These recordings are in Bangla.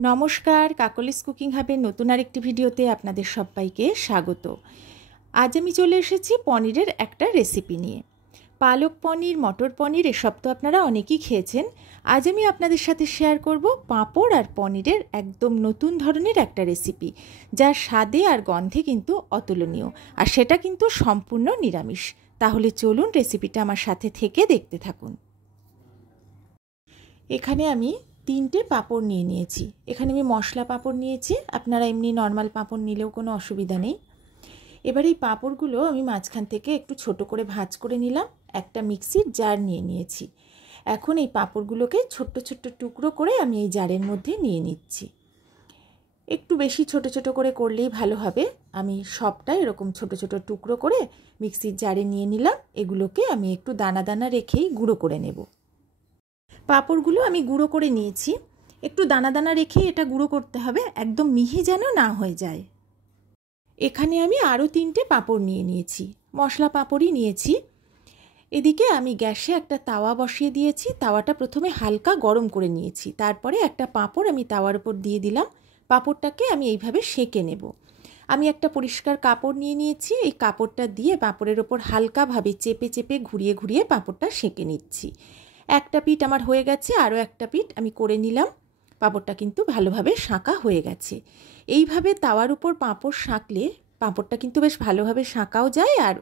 নমস্কার, কাকলিস কুকিং হাবের নতুন আরেকটি ভিডিওতে আপনাদের সবাইকে স্বাগত। আজ আমি চলে এসেছি পনিরের একটা রেসিপি নিয়ে। পালক পনির, মটর পনির এসব তো আপনারা অনেকেই খেয়েছেন। আজ আমি আপনাদের সাথে শেয়ার করব পাঁপড় আর পনিরের একদম নতুন ধরনের একটা রেসিপি, যার স্বাদে আর গন্ধে কিন্তু অতুলনীয়, আর সেটা কিন্তু সম্পূর্ণ নিরামিষ। তাহলে চলুন রেসিপিটা আমার সাথে থেকে দেখতে থাকুন। এখানে আমি 3টে পাঁপড় নিয়ে নিয়েছি। এখানে আমি মশলা পাঁপড় নিয়েছি, আপনারা এমনি নর্মাল পাঁপড় নিলেও কোনো অসুবিধা নেই। এবার এই পাঁপড়গুলো আমি মাঝখান থেকে একটু ছোট করে ভাঁজ করে নিলাম। একটা মিক্সির জার নিয়ে নিয়েছি। এখন এই পাঁপড়গুলোকে ছোট্ট ছোট্ট টুকরো করে আমি এই জারের মধ্যে নিয়ে নিচ্ছি। একটু বেশি ছোট ছোট করে করলেই ভালো হবে। আমি সবটা এরকম ছোট ছোট টুকরো করে মিক্সির জারে নিয়ে নিলাম। এগুলোকে আমি একটু দানা দানা রেখেই গুঁড়ো করে নেব। পাঁপড়গুলো আমি গুঁড়ো করে নিয়েছি। একটু দানা দানা রেখে এটা গুঁড়ো করতে হবে, একদম মিহি যেন না হয়ে যায়। এখানে আমি আরও 3টে পাঁপড় নিয়ে নিয়েছি, মশলা পাঁপড়ই নিয়েছি। এদিকে আমি গ্যাসে একটা তাওয়া বসিয়ে দিয়েছি। তাওয়াটা প্রথমে হালকা গরম করে নিয়েছি, তারপরে একটা পাঁপড় আমি তাওয়ার উপর দিয়ে দিলাম। পাঁপড়টাকে আমি এইভাবে সেঁকে নেব। আমি একটা পরিষ্কার কাপড় নিয়ে নিয়েছি। এই কাপড়টা দিয়ে পাঁপড়ের ওপর হালকাভাবে চেপে চেপে ঘুরিয়ে ঘুরিয়ে পাঁপড়টা সেঁকে নিচ্ছি। একটা পিঠ আমার হয়ে গেছে, আরও একটা পিঠ আমি করে নিলাম। পাঁপড়টা কিন্তু ভালোভাবে শাঁকা হয়ে গেছে। এইভাবে তাওয়ার উপর পাঁপড় শাঁকলে পাঁপড়টা কিন্তু বেশ ভালোভাবে শাঁকাও যায়, আর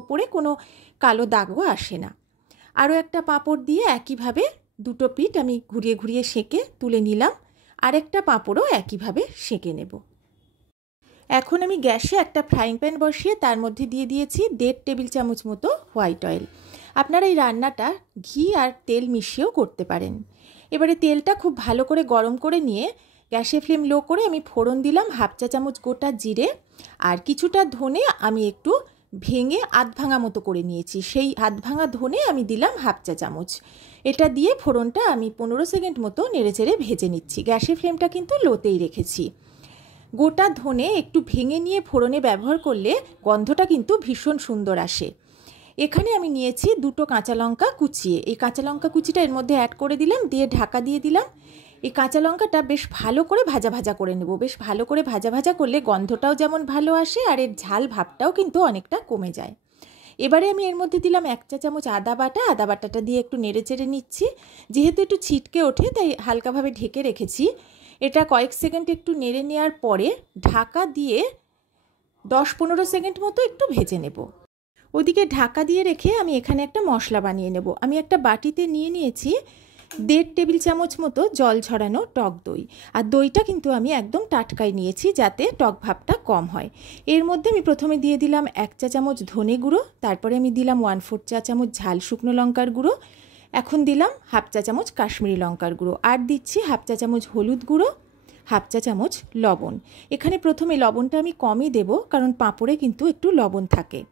উপরে কোনো কালো দাগও আসে না। আরও একটা পাঁপড় দিয়ে একইভাবে দুটো পিঠ আমি ঘুরিয়ে ঘুরিয়ে সেঁকে তুলে নিলাম। আরেকটা পাঁপড়ও একইভাবে সেঁকে নেব। এখন আমি গ্যাসে একটা ফ্রাইং প্যান বসিয়ে তার মধ্যে দিয়ে দিয়েছি 1.5 টেবিল চামচ মতো হোয়াইট অয়েল। আপনারা এই রান্নাটা ঘি আর তেল মিশিয়েও করতে পারেন। এবারে তেলটা খুব ভালো করে গরম করে নিয়ে গ্যাসের ফ্লেম লো করে আমি ফোড়ন দিলাম 1/2 চা চামচ গোটা জিরে, আর কিছুটা ধনে আমি একটু ভেঙে আধ ভাঙা মতো করে নিয়েছি। সেই আধ ভাঙা ধনে আমি দিলাম 1/2 চা চামচ। এটা দিয়ে ফোড়নটা আমি 15 সেকেন্ড মতো নেড়েচেড়ে ভেজে নিচ্ছি। গ্যাসের ফ্লেমটা কিন্তু লোতেই রেখেছি। গোটা ধনে একটু ভেঙে নিয়ে ফোড়নে ব্যবহার করলে গন্ধটা কিন্তু ভীষণ সুন্দর আসে। এখানে আমি নিয়েছি 2টো কাঁচা লঙ্কা কুচিয়ে। এই কাঁচা লঙ্কা কুচিটা এর মধ্যে অ্যাড করে দিলাম, দিয়ে ঢাকা দিয়ে দিলাম। এই কাঁচা লঙ্কাটা বেশ ভালো করে ভাজা ভাজা করে নেব। বেশ ভালো করে ভাজা ভাজা করলে গন্ধটাও যেমন ভালো আসে, আর এর ঝাল ভাবটাও কিন্তু অনেকটা কমে যায়। এবারে আমি এর মধ্যে দিলাম 1 চা চামচ আদা বাটা। আদা বাটাটা দিয়ে একটু নেড়েচেড়ে নিচ্ছি। যেহেতু একটু ছিটকে ওঠে তাই হালকাভাবে ঢেকে রেখেছি। এটা কয়েক সেকেন্ড একটু নেড়ে নেওয়ার পরে ঢাকা দিয়ে 10-15 সেকেন্ড মতো একটু ভেজে নেব। ওদিকে ঢাকা দিয়ে রেখে আমি এখানে একটা মশলা বানিয়ে নেব। আমি একটা বাটিতে নিয়ে নিয়েছি 1.5 টেবিল চামচ মতো জল ঝরানো টক দই। আর দইটা কিন্তু আমি একদম টাটকাই নিয়েছি, যাতে টক ভাবটা কম হয়। এর মধ্যে আমি প্রথমে দিয়ে দিলাম 1 চা চামচ ধনে গুঁড়ো, তারপরে আমি দিলাম 1/4 চা চামচ ঝাল শুকনো লঙ্কার গুঁড়ো, এখন দিলাম 1/2 চা চামচ কাশ্মীরি লঙ্কার গুঁড়ো, আর দিচ্ছি 1/2 চা চামচ হলুদ গুঁড়ো, 1/2 চা চামচ লবণ। এখানে প্রথমে লবণটা আমি কমই দেব, কারণ পাঁপড়ে কিন্তু একটু লবণ থাকে।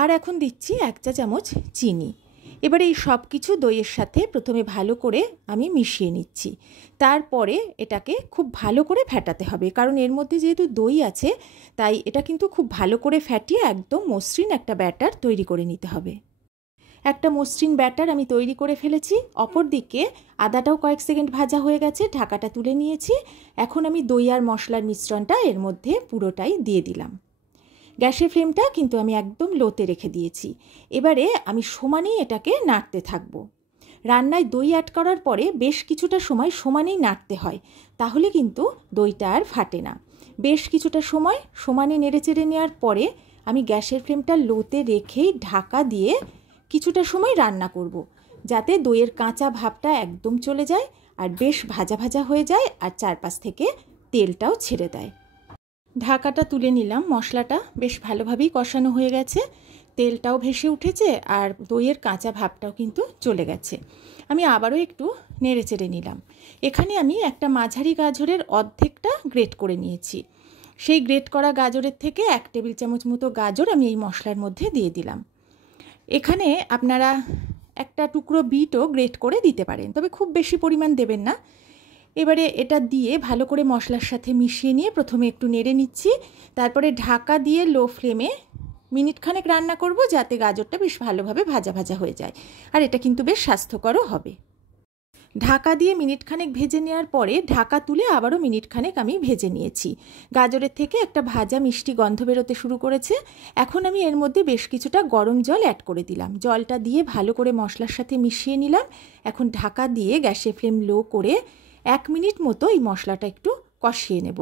আর এখন দিচ্ছি 1 চা চামচ চিনি। এবারে এই সব কিছু দইয়ের সাথে প্রথমে ভালো করে আমি মিশিয়ে নিচ্ছি। তারপরে এটাকে খুব ভালো করে ফেটাতে হবে, কারণ এর মধ্যে যেহেতু দই আছে তাই এটা কিন্তু খুব ভালো করে ফেটিয়ে একদম মসৃণ একটা ব্যাটার তৈরি করে নিতে হবে। একটা মসৃণ ব্যাটার আমি তৈরি করে ফেলেছি। অপরদিকে আদাটাও কয়েক সেকেন্ড ভাজা হয়ে গেছে, ঢাকাটা তুলে নিয়েছি। এখন আমি দই আর মশলার মিশ্রণটা এর মধ্যে পুরোটাই দিয়ে দিলাম। গ্যাসের ফ্লেমটা কিন্তু আমি একদম লোতে রেখে দিয়েছি। এবারে আমি সমানেই এটাকে নাড়তে থাকব। রান্নায় দই অ্যাড করার পরে বেশ কিছুটা সময় সমানেই নাড়তে হয়, তাহলে কিন্তু দইটা আর ফাটে না। বেশ কিছুটা সময় সমানে নেড়েচেড়ে নেওয়ার পরে আমি গ্যাসের ফ্লেমটা লোতে রেখেই ঢাকা দিয়ে কিছুটা সময় রান্না করব, যাতে দইয়ের কাঁচা ভাবটা একদম চলে যায় আর বেশ ভাজা ভাজা হয়ে যায়, আর চারপাশ থেকে তেলটাও ছেড়ে দেয়। ঢাকাটা তুলে নিলাম। মশলাটা বেশ ভালোভাবেই কষানো হয়ে গেছে, তেলটাও ভেসে উঠেছে, আর দইয়ের কাঁচা ভাবটাও কিন্তু চলে গেছে। আমি আবারও একটু নেড়েচেড়ে নিলাম। এখানে আমি একটা মাঝারি গাজরের অর্ধেকটা গ্রেট করে নিয়েছি। সেই গ্রেট করা গাজরের থেকে 1 টেবিল চামচ মতো গাজর আমি এই মশলার মধ্যে দিয়ে দিলাম। এখানে আপনারা একটা টুকরো বিটও গ্রেট করে দিতে পারেন, তবে খুব বেশি পরিমাণ দেবেন না। এবারে এটা দিয়ে ভালো করে মশলার সাথে মিশিয়ে নিয়ে প্রথমে একটু নেড়ে নিচ্ছি, তারপরে ঢাকা দিয়ে লো ফ্লেমে মিনিটখানেক রান্না করব, যাতে গাজরটা বেশ ভালোভাবে ভাজা ভাজা হয়ে যায়, আর এটা কিন্তু বেশ স্বাস্থ্যকরও হবে। ঢাকা দিয়ে মিনিট খানেক ভেজে নেওয়ার পরে ঢাকা তুলে আবারও মিনিট খানেক আমি ভেজে নিয়েছি। গাজরের থেকে একটা ভাজা মিষ্টি গন্ধ বেরোতে শুরু করেছে। এখন আমি এর মধ্যে বেশ কিছুটা গরম জল অ্যাড করে দিলাম। জলটা দিয়ে ভালো করে মশলার সাথে মিশিয়ে নিলাম। এখন ঢাকা দিয়ে গ্যাসের ফ্লেম লো করে 1 মিনিট মতো এই মশলাটা একটু কষিয়ে নেব।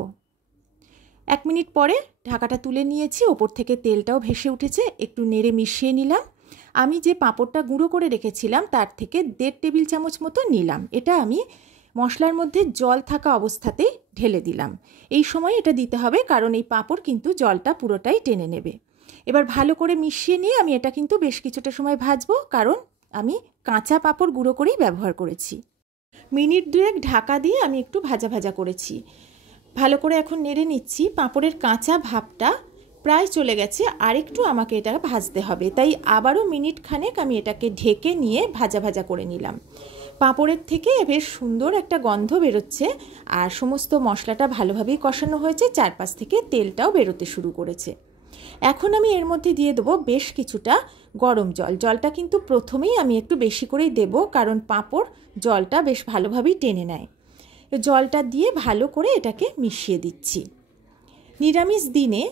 1 মিনিট পরে ঢাকাটা তুলে নিয়েছি, ওপর থেকে তেলটাও ভেসে উঠেছে। একটু নেড়ে মিশিয়ে নিলাম। আমি যে পাঁপড়টা গুঁড়ো করে রেখেছিলাম তার থেকে 1.5 টেবিল চামচ মতো নিলাম। এটা আমি মশলার মধ্যে জল থাকা অবস্থাতেই ঢেলে দিলাম। এই সময় এটা দিতে হবে, কারণ এই পাঁপড় কিন্তু জলটা পুরোটাই টেনে নেবে। এবার ভালো করে মিশিয়ে নিয়ে আমি এটা কিন্তু বেশ কিছুটা সময় ভাজবো, কারণ আমি কাঁচা পাঁপড় গুঁড়ো করেই ব্যবহার করেছি। মিনিট 2 ঢাকা দিয়ে আমি একটু ভাজা ভাজা করেছি। ভালো করে এখন নেড়ে নিচ্ছি। পাঁপড়ের কাঁচা ভাবটা প্রায় চলে গেছে, আর একটু আমাকে এটা ভাজতে হবে। তাই আবারও মিনিট খানেক আমি এটাকে ঢেকে নিয়ে ভাজা ভাজা করে নিলাম। পাঁপড়ের থেকে বেশ সুন্দর একটা গন্ধ বেরোচ্ছে, আর সমস্ত মশলাটা ভালোভাবেই কষানো হয়েছে। চারপাশ থেকে তেলটাও বেরোতে শুরু করেছে। এখন আমি এর মধ্যে দিয়ে দেবো বেশ কিছুটা গরম জল। জলটা কিন্তু প্রথমেই আমি একটু বেশি করেই দেব, কারণ পাঁপড় জলটা বেশ ভালোভাবেই টেনে নেয়। জলটা দিয়ে ভালো করে এটাকে মিশিয়ে দিচ্ছি। নিরামিষ দিনে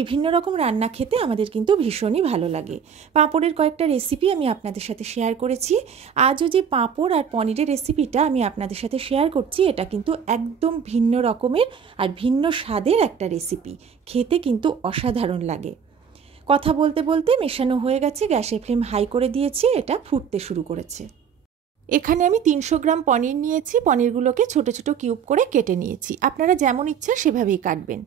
বিভিন্ন রকম রান্না খেতে আমাদের কিন্তু ভীষণই ভালো লাগে। পাঁপড়ের কয়েকটা রেসিপি আমি আপনাদের সাথে শেয়ার করেছি। আজও যে পাঁপড় আর পনিরের রেসিপিটা আমি আপনাদের সাথে শেয়ার করছি, এটা কিন্তু একদম ভিন্ন রকমের আর ভিন্ন স্বাদের একটা রেসিপি। খেতে কিন্তু অসাধারণ লাগে। কথা বলতে বলতে মেশানো হয়ে গেছে। গ্যাসের ফ্লেম হাই করে দিয়েছি, এটা ফুটতে শুরু করেছে। এখানে আমি 300 গ্রাম পনির নিয়েছি। পনিরগুলোকে ছোট ছোট কিউব করে কেটে নিয়েছি। আপনারা যেমন ইচ্ছা সেভাবেই কাটবেন।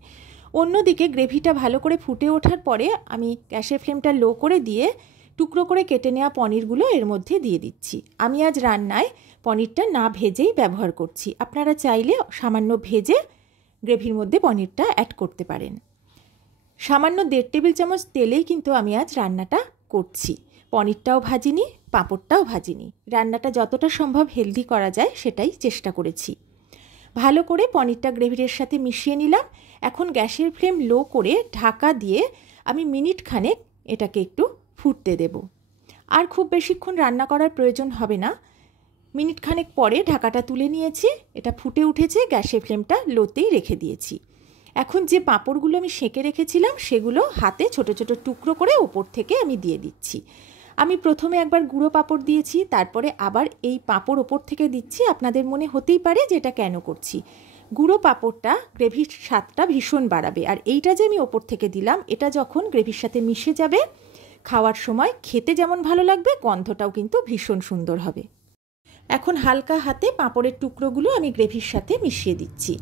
অন্যদিকে গ্রেভিটা ভালো করে ফুটে ওঠার পরে আমি গ্যাসের ফ্লেমটা লো করে দিয়ে টুকরো করে কেটে নেওয়া পনিরগুলো এর মধ্যে দিয়ে দিচ্ছি। আমি আজ রান্নায় পনিরটা না ভেজেই ব্যবহার করছি। আপনারা চাইলে সামান্য ভেজে গ্রেভির মধ্যে পনিরটা অ্যাড করতে পারেন। সামান্য 1.5 টেবিল চামচ তেলেই কিন্তু আমি আজ রান্নাটা করছি। পনিরটাও ভাজিনি, পাঁপড়টাও ভাজিনি। রান্নাটা যতটা সম্ভব হেলদি করা যায় সেটাই চেষ্টা করেছি। ভালো করে পনিরটা গ্রেভির সাথে মিশিয়ে নিলাম। এখন গ্যাসের ফ্লেম লো করে ঢাকা দিয়ে আমি মিনিট খানেক এটাকে একটু ফুটতে দেব। আর খুব বেশিক্ষণ রান্না করার প্রয়োজন হবে না। মিনিট খানেক পরে ঢাকাটা তুলে নিয়েছি। এটা ফুটে উঠেছে। গ্যাসের ফ্লেমটা লোতেই রেখে দিয়েছি। এখন যে পাঁপড়গুলো আমি সেঁকে রেখেছিলাম সেগুলো হাতে ছোট ছোট টুকরো করে ওপর থেকে আমি দিয়ে দিচ্ছি। আমি প্রথমে একবার গুঁড়ো পাঁপড় দিয়েছি, তারপরে আবার এই পাঁপড় ওপর থেকে দিচ্ছি। আপনাদের মনে হতেই পারে যে এটা কেন করছি। গুঁড়ো পাঁপড়টা গ্রেভির স্বাদটা ভীষণ বাড়াবে, আর এইটা যে আমি ওপর থেকে দিলাম, এটা যখন গ্রেভির সাথে মিশে যাবে খাওয়ার সময় খেতে যেমন ভালো লাগবে, গন্ধটাও কিন্তু ভীষণ সুন্দর হবে। এখন হালকা হাতে পাঁপড়ের টুকরোগুলো আমি গ্রেভির সাথে মিশিয়ে দিচ্ছি।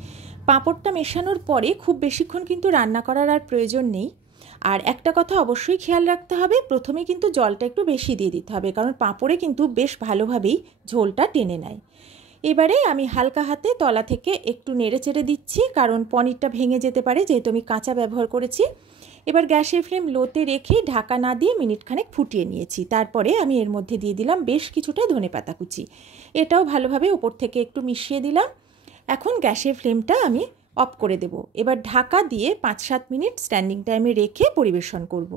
পাঁপড়টা মেশানোর পরে খুব বেশিক্ষণ কিন্তু রান্না করার আর প্রয়োজন নেই। আর একটা কথা অবশ্যই খেয়াল রাখতে হবে, প্রথমে কিন্তু জলটা একটু বেশি দিয়ে দিতে হবে, কারণ পাঁপড়ে কিন্তু বেশ ভালোভাবেই ঝোলটা টেনে নেয়। এবারে আমি হালকা হাতে তলা থেকে একটু নেড়ে চেড়ে দিচ্ছি, কারণ পনিরটা ভেঙে যেতে পারে, যেহেতু আমি কাঁচা ব্যবহার করেছি। এবার গ্যাসের ফ্লেম লোতে রেখে ঢাকা না দিয়ে মিনিট খানেক ফুটিয়ে নিয়েছি। তারপরে আমি এর মধ্যে দিয়ে দিলাম বেশ কিছুটা ধনেপাতা কুচি। এটাও ভালোভাবে ওপর থেকে একটু মিশিয়ে দিলাম। এখন গ্যাসের ফ্লেমটা আমি অফ করে দেব। এবার ঢাকা দিয়ে 5-7 মিনিট স্ট্যান্ডিং টাইমে রেখে পরিবেশন করব।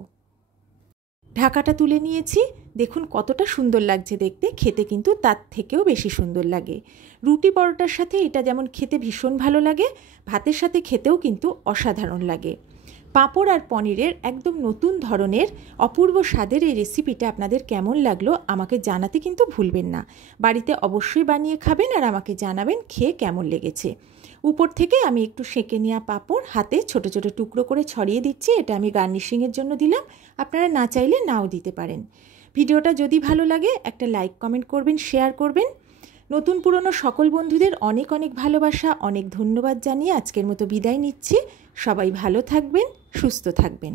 ঢাকাটা তুলে নিয়েছি। দেখুন কতটা সুন্দর লাগছে দেখতে, খেতে কিন্তু তার থেকেও বেশি সুন্দর লাগে। রুটি পরোটার সাথে এটা যেমন খেতে ভীষণ ভালো লাগে, ভাতের সাথে খেতেও কিন্তু অসাধারণ লাগে। পাঁপড় আর পনিরের একদম নতুন ধরনের অপূর্ব স্বাদের এই রেসিপিটা আপনাদের কেমন লাগলো আমাকে জানাতে কিন্তু ভুলবেন না। বাড়িতে অবশ্যই বানিয়ে খাবেন আর আমাকে জানাবেন খেয়ে কেমন লেগেছে। উপর থেকে আমি একটু সেঁকে নেওয়া পাঁপড় হাতে ছোট ছোট টুকরো করে ছড়িয়ে দিচ্ছি। এটা আমি গার্নিশিংয়ের জন্য দিলাম, আপনারা না চাইলে নাও দিতে পারেন। ভিডিওটা যদি ভালো লাগে একটা লাইক কমেন্ট করবেন, শেয়ার করবেন। নতুন পুরনো সকল বন্ধুদের অনেক অনেক ভালোবাসা, অনেক ধন্যবাদ জানিয়ে আজকের মতো বিদায় নিচ্ছি। সবাই ভালো থাকবেন, সুস্থ থাকবেন।